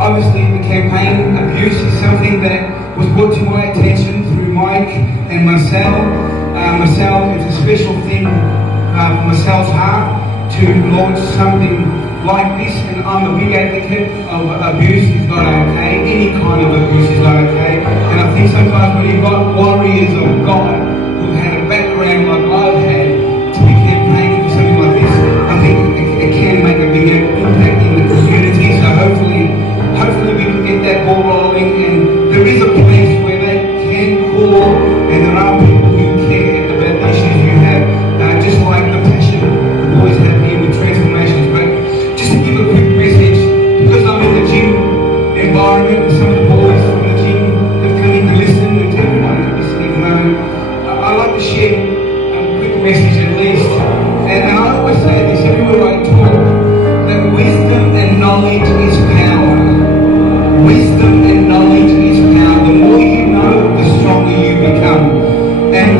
Obviously the campaign abuse is something that was brought to my attention through Mike and Marcel. Marcel, it's a special thing for Marcel's heart to launch something like this, and I'm a big advocate of abuse is not okay. Any kind of abuse is not okay. And I think sometimes when you've got warriors of God who've had a background like I've had to be campaigning for something like this, I think it can make a big impact in the community. So hopefully we can get that ball rolling, and there is a place where they can call, and there are people who care about the issues you have, just like the passion the boys have here with transformations. But just to give a quick message, because I'm in the gym environment, some of the boys from the gym have come in to listen, and to everyone listening at the moment, I like to share a quick message at least. And I always say this everywhere I talk, that wisdom and knowledge is power. Wisdom and knowledge is power. The more you know, the stronger you become. And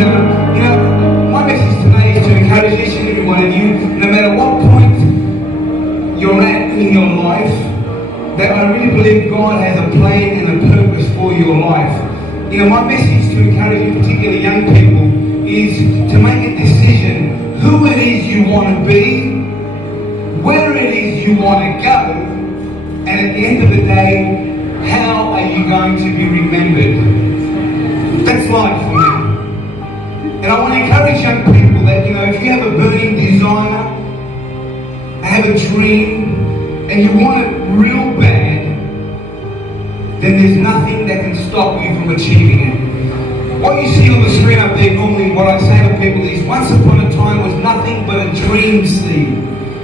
my message today is to encourage each and every one of you, no matter what point you're at in your life, that I really believe God has a plan and a purpose for your life. My message to encourage you, particularly young people, is to make a decision who it is you want to be, where it is you want to go, and at the end of the day, how are you going to be remembered? That's life for me. And I want to encourage young people that, if you have a burning desire, have a dream, and you want it real bad, then there's nothing that can stop you from achieving it. What you see on the screen up there, normally what I say to people is, once upon a time was nothing but a dream seed.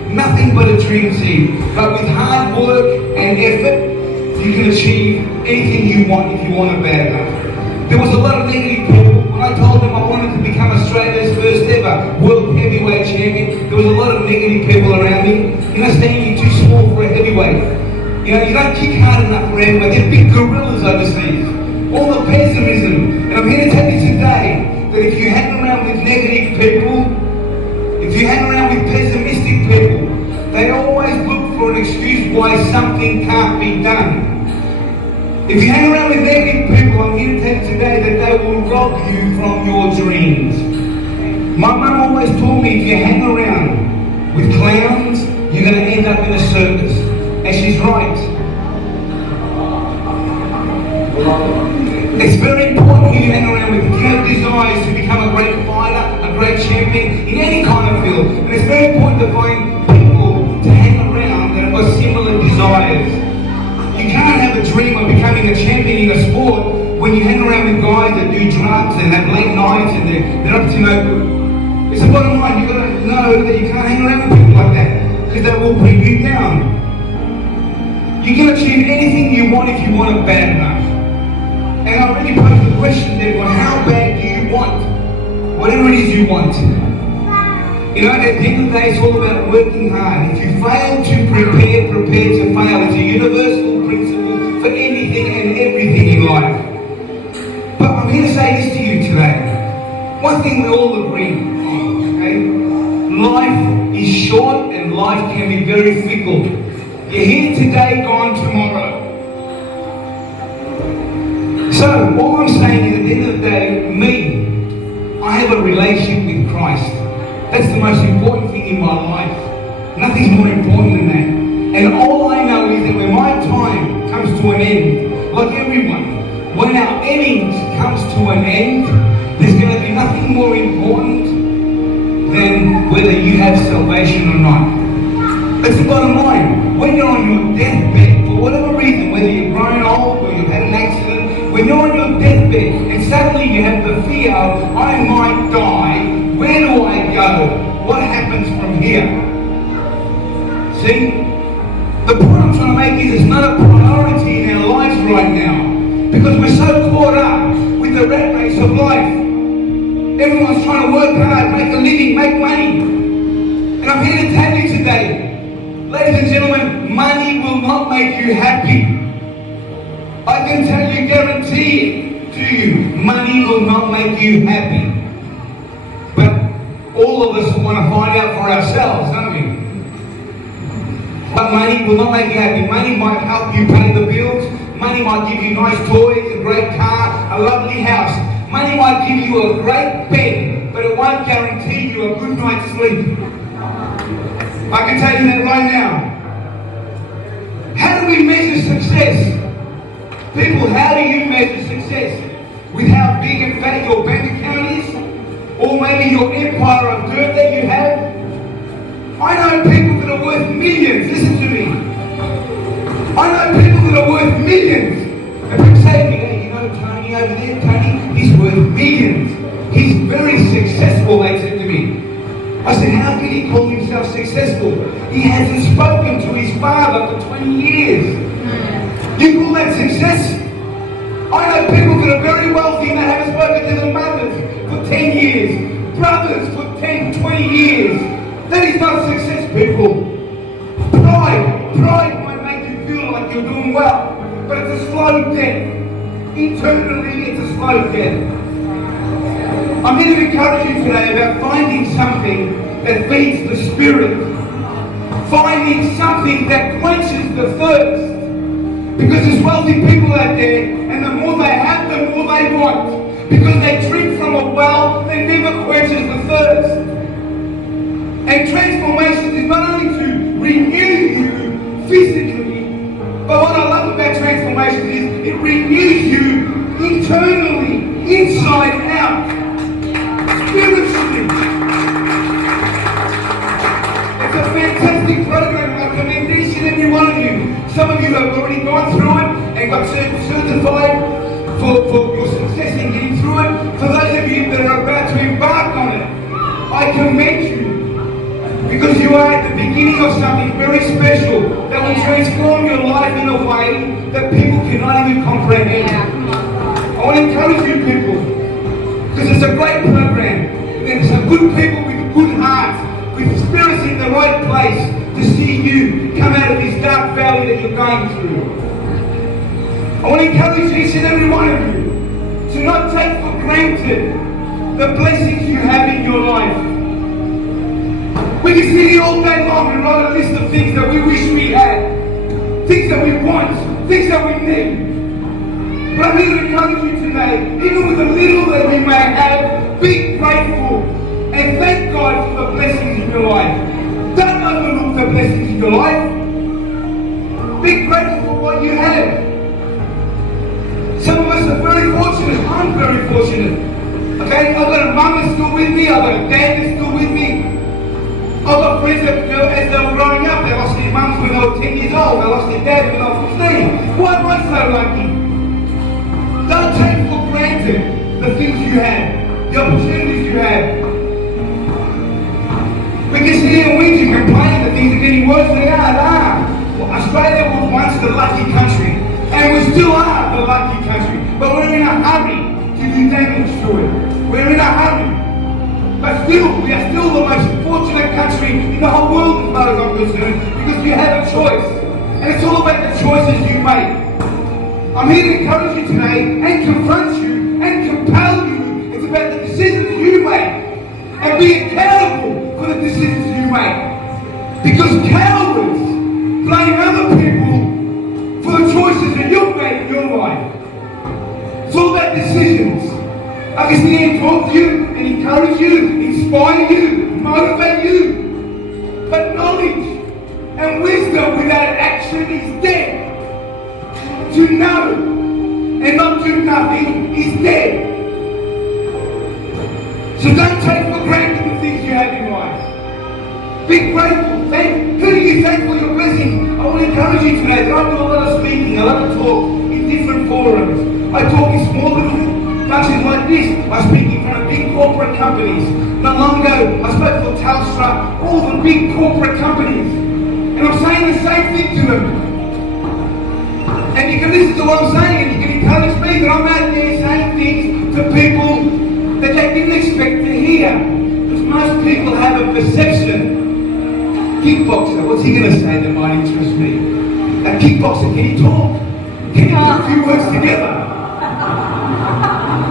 Nothing but a dream seed. But with hard work and effort, you can achieve anything you want if you want it bad enough. There was a lot of negative people. When I told them I wanted to become Australia's first ever world heavyweight champion, there was a lot of negative people around me. Stan, you're too small for a heavyweight. You don't kick hard enough for a heavyweight. They're big gorillas overseas. All the pessimism. And I'm here to tell you today that if you hang around with negative people, if you hang around with pessimistic people, they always look for an excuse why something can't be done. If you hang around with negative people, I'm here to tell you today that they will rob you from your dreams. My mum always told me, if you hang around with clowns, you're going to end up in a circus. And she's right. It's very important who you hang around with. If you have desires to become a great fighter, a great champion, in any kind of field, and it's very important to find people to hang around that have got similar desires. You can't have a dream of becoming a champion in a sport when you hang around with guys that do drugs and have late nights and they're up to no good. It's the bottom line. You've got to know that you can't hang around with people like that, because they will bring you down. You can achieve anything you want if you want it bad enough. And I really pose the question then, well, how bad do you want whatever it is you want. You know, at the end of the day, it's all about working hard. If you fail to prepare to fail. It's a universal principle for anything and everything in life. But I'm here to say this to you today. One thing we all agree on, okay? Life is short and life can be very fickle. You're here today, gone tomorrow. So, all I'm saying is at the end of the day, I have a relationship with Christ. That's the most important thing in my life. Nothing's more important than that. And all I know is that when my time comes to an end, like everyone, when our innings comes to an end, there's going to be nothing more important than whether you have salvation or not. That's the bottom line. When you're on your deathbed, for whatever reason, whether you're grown old or you've had an accident, when you're on your deathbed and suddenly you have the fear of, I might die, where do I go? What happens from here? See? The point I'm trying to make is it's not a priority in our lives right now. Because we're so caught up with the rat race of life. Everyone's trying to work hard, make a living, make money. And I'm here to tell you today, ladies and gentlemen, money will not make you happy. I can tell you, guarantee it to you, money will not make you happy. All of us want to find out for ourselves, don't we? But money will not make you happy. Money might help you pay the bills. Money might give you nice toys, a great car, a lovely house. Money might give you a great bed, but it won't guarantee you a good night's sleep. I can tell you that right now. How do we measure success? People, how do you measure success? With how big and fat your bank account is? Or maybe your empire of dirt that you have? I know people that are worth millions. Listen to me. I know people that are worth millions. And people say to me, hey, you know Tony over there, Tony, he's worth millions. He's very successful, they said to me. I said, how can he call himself successful? He hasn't spoken to his father for 20 years. You call that success? I know people that are very wealthy and they haven't spoken to their mothers for 10 years, brothers for 10, 20 years. That is not success, people. Pride might make you feel like you're doing well, but it's a slow death. Internally, it's a slow death. I'm here to encourage you today about finding something that feeds the spirit. Finding something that quenches the thirst. Because there's wealthy people out there, and the more they have, the more they want. Because they drink from a well that never quenches the thirst. And transformation is not only to renew you physically, but what I love about transformation is it renews you internally, inside out, spiritually. It's a fantastic program. I recommend each and every one of you. Some of you have already gone through it and got certified for your success in getting through it. For those of you that are about to embark on it, I commend you. Because you are at the beginning of something very special that will transform your life in a way that people cannot even comprehend. I want to encourage you people, because it's a great program. There's some good people with good hearts, with spirits in the right place to see you come out of this dark valley that you're going through. I want to encourage each and every one of you to not take for granted the blessings you have in your life. We can sit here all day long and write a list of things that we wish we had, things that we want, things that we need. But I'm here to encourage you today, even with the little that we may have, be grateful and thank God for the blessings in your life. Don't overlook the blessings in your life. Be grateful for what you have. Some of us are very fortunate. I'm very fortunate. Okay, I've got a mum that's still with me. I've got a dad that's still with me. I've got friends that, as they were growing up, they lost their mums when they were 10 years old. They lost their dad when they were 15. Why am I so lucky? Don't take for granted the things you have, the opportunities you have. We can sit here and whinge and complain that things are getting worse than they are. Well, Australia was once the lucky country, and we still are the lucky country. But we're in a hurry to do damage to it. We're in a hurry. we are still the most fortunate country in the whole world as far as I'm concerned, because you have a choice. And it's all about the choices you make. I'm here to encourage you today and confront you and compel you. It's about the decisions you make and be accountable for the decisions you make. Because cowards blame other people for the choices that you've made in your life. It's all about decisions. I can sit here and talk to you and encourage you, inspire you, motivate you. But knowledge and wisdom without action is dead. To know and not do nothing is dead. So don't take for granted the things you have in life. Be grateful. Who are you thankful for your blessing? I want to encourage you today that I do a lot of speaking. I love to talk in different forums. I talk in small little functions like this. I speak in front of big corporate companies. Not long ago, I spoke for Telstra, all the big corporate companies. And I'm saying the same thing to them. And you can listen to what I'm saying and you can encourage me that I'm out there saying things to people that they didn't expect to hear. Because most people have a perception. Kickboxer, what's he going to say that might interest me? A kickboxer, can he talk? Can he put a few words together?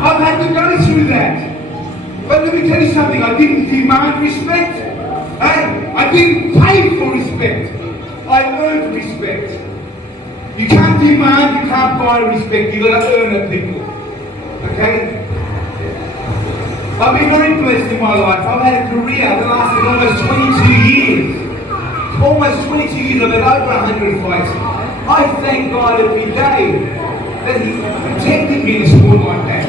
I've had to go through that. But let me tell you something, I didn't demand respect. Hey, I didn't pay for respect. I earned respect. You can't demand, you can't buy respect, you've got to earn it, people. Okay? I've been very blessed in my life. I've had a career that lasted almost 22 years. Almost 22 years, I've had over 100 fights. I thank God every day that He protected me in a sport like that.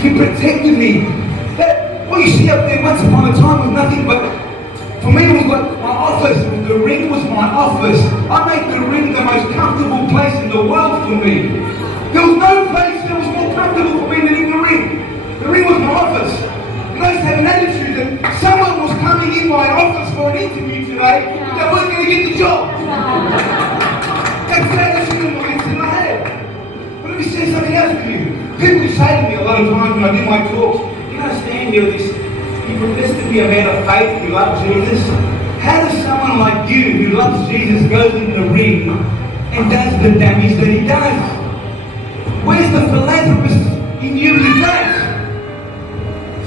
He protected me. What you see up there once upon a time was nothing but, for me it was like my office. The ring was my office. I made the ring the most comfortable place in the world for me. There was no place that was more comfortable for me than in the ring. The ring was my office. And I used to have an attitude that someone was coming in my office for an interview today, but they weren't going to get the job. That's the attitude and mindset I had. But let me say something else to you. People say to me a lot of times when I do my talks, you understand, you're this, you profess to be a man of faith, you love Jesus. How does someone like you who loves Jesus goes in the ring and does the damage that he does? Where's the philanthropist in you who does?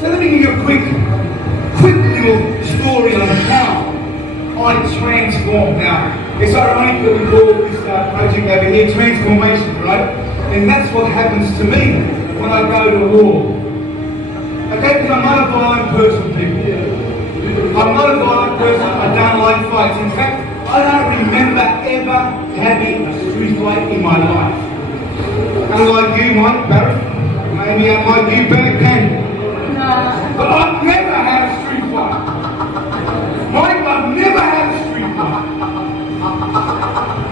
So let me give you a quick little story on how I transformed. Now, it's ironic that we call this project over here transformation, right? And that's what happens to me when I go to war. Okay, because I'm not a violent person, people. I'm not a violent person, I don't like fights. In fact, I don't remember ever having a street fight in my life. Unlike you, Mike Barrett, maybe unlike you, Bennett Kane. But I've never had a street fight. Mike, I've never had a street fight.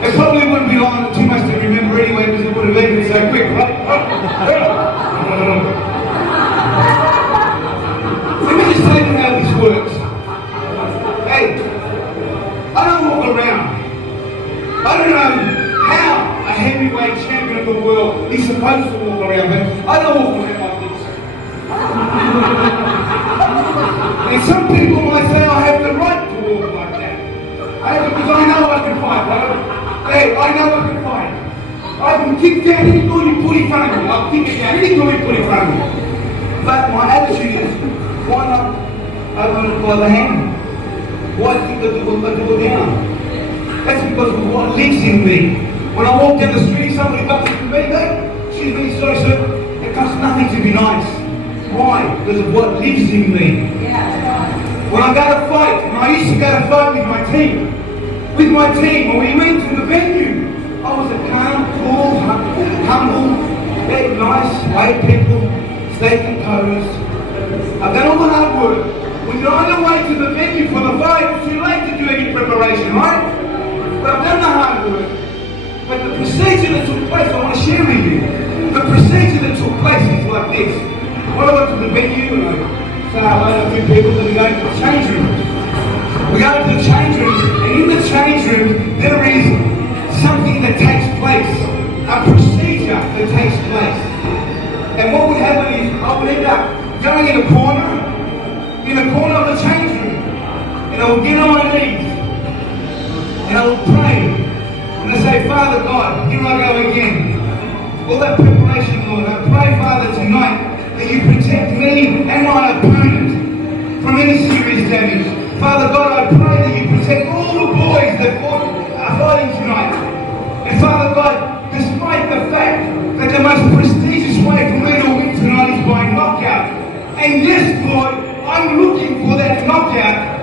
It probably wouldn't be long, too much to remember anyway, because it would have ended so quick, right? Let me just tell you how this works. Hey, I don't walk around. I don't know how a heavyweight champion of the world is supposed to walk around, but I don't walk around like this. And some people might say I have the right to walk like that. Because I know I can fight, bro. Hey, I know I can fight. I can kick down any door you put in front of me. I'll kick it down any door you put in front of me. But my attitude is, why not open it by the hand? Why kick the door down? That's because of what lives in me. When I walk down the street, somebody bumps into me, hey, excuse me, sorry sir, it costs nothing to be nice. Why? Because of what lives in me. When I go to fight, and I used to go to fight with my team, when we went to the venue, I was a calm, cool, humble, very nice, white people, stay composed. I've done all the hard work. When you're on the way to the venue for the fight, it's too late to do any preparation, right? But I've done the hard work. But the procedure that took place, I want to share with you. The procedure that took place is like this. When I went to the venue, and I say hello to a few people, then we go to the change room. We go to the change room, and in the change room, there is something that takes place. A procedure that takes place. And what would happen is, I would end up going in a corner And yes, Lord, I'm looking for that knockout.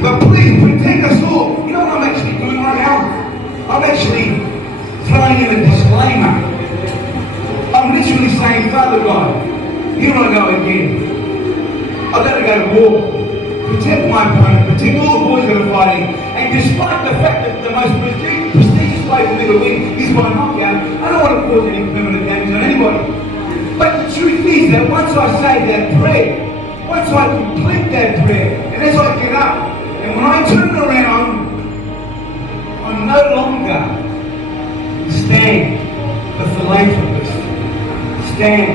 But please protect us all. You know what I'm actually doing right now? I'm actually throwing in a disclaimer. I'm literally saying, Father God, here I go again. I've got to go to war. Protect my opponent, protect all the boys that are fighting. And despite the fact that the most prestigious way for me to win is by knockout, I don't want to cause any permanent damage on anybody. But the truth is that once I say that prayer, once I complete that prayer, and as I get up, and when I turn around, I'm no longer stand the philanthropist, stand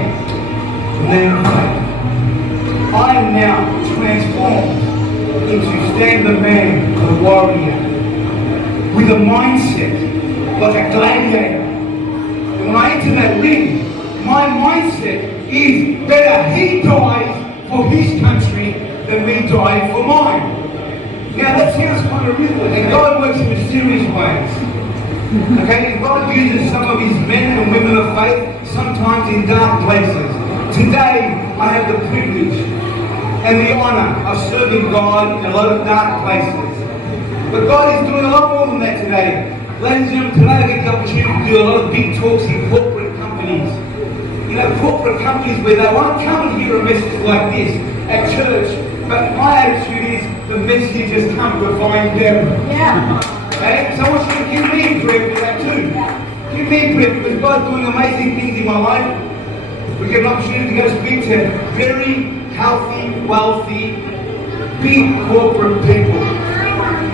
the man of faith. I am now transformed into stand the man, the warrior, with a mindset like a gladiator. And when I enter that ring, my mindset is better he dies for his country than me die for mine. Now that sounds kind of real, and God works in mysterious ways. Okay, and God uses some of his men and women of faith sometimes in dark places. Today, I have the privilege and the honor of serving God in a lot of dark places. But God is doing a lot more than that today. Ladies and gentlemen, today I get the opportunity to do a lot of big talks in corporate companies. You know, corporate companies where they won't come and hear a message like this at church, but my attitude is the message has come to find them. Yeah. Okay? So I want you to give me prayer for that too. Give me prayer because God's doing amazing things in my life. We get an opportunity to go speak to very healthy, wealthy, big corporate people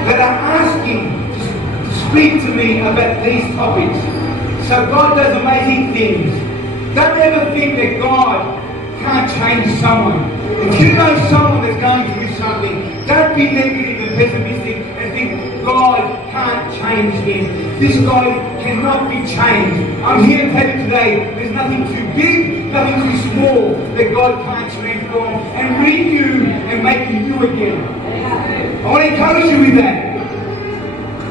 that are asking to speak to me about these topics. So God does amazing things. Don't ever think that God can't change someone. If you know someone that's going through something, don't be negative and pessimistic and think God can't change him. This guy cannot be changed. I'm here to tell you today, there's nothing too big, nothing too small that God can't transform and renew and make you new again. I want to encourage you with that.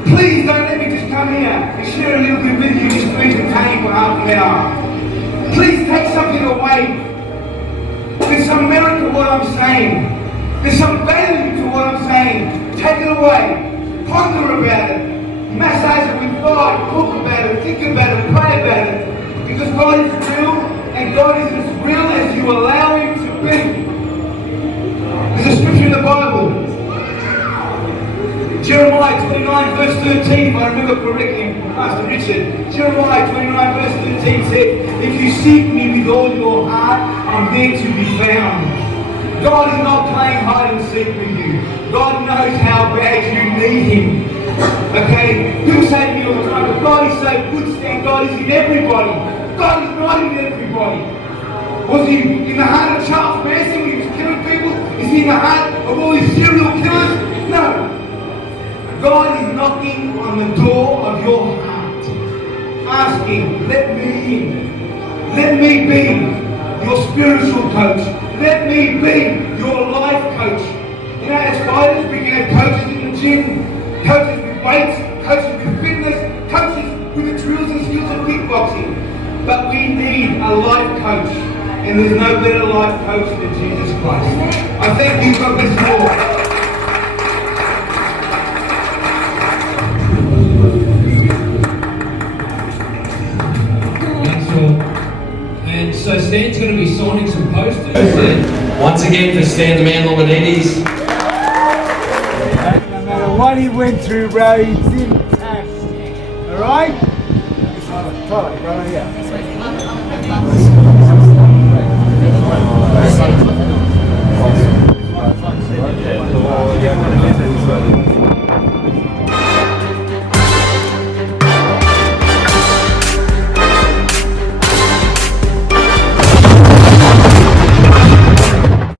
Please don't let me just come here and share a little bit with you just to entertain for half an hour. Please take something away. There's some merit to what I'm saying. There's some value to what I'm saying. Take it away. Ponder about it. Massage it with God. Talk about it. Think about it. Pray about it. Because God is real, and God is as real as you allow him to be. There's a scripture in the Bible. Jeremiah 29 verse 13, if I remember correctly, Pastor Richard. Jeremiah 29 verse 13 said, if you seek me with all your heart, I'm there to be found. God is not playing hide and seek with you. God knows how bad you need him. Okay? People say to me all the time, but God is so good, Stan. God is in everybody. God is not in everybody. Was he in the heart of Charles Manson when he was killing people? Is he in the heart of all these serial killers? No. God is knocking on the door of your heart, asking, let me in. Let me be your spiritual coach. Let me be your life coach. You know, as fighters, we can have coaches in the gym, coaches with weights, coaches with fitness, coaches with the drills and skills of kickboxing. But we need a life coach. And there's no better life coach than Jesus Christ. I thank you, God bless you all. And so Stan's going to be signing some posters. Once again for Stan the Man Lombardides. No matter what he went through, bro, he's intact. Alright? Tyler, right here.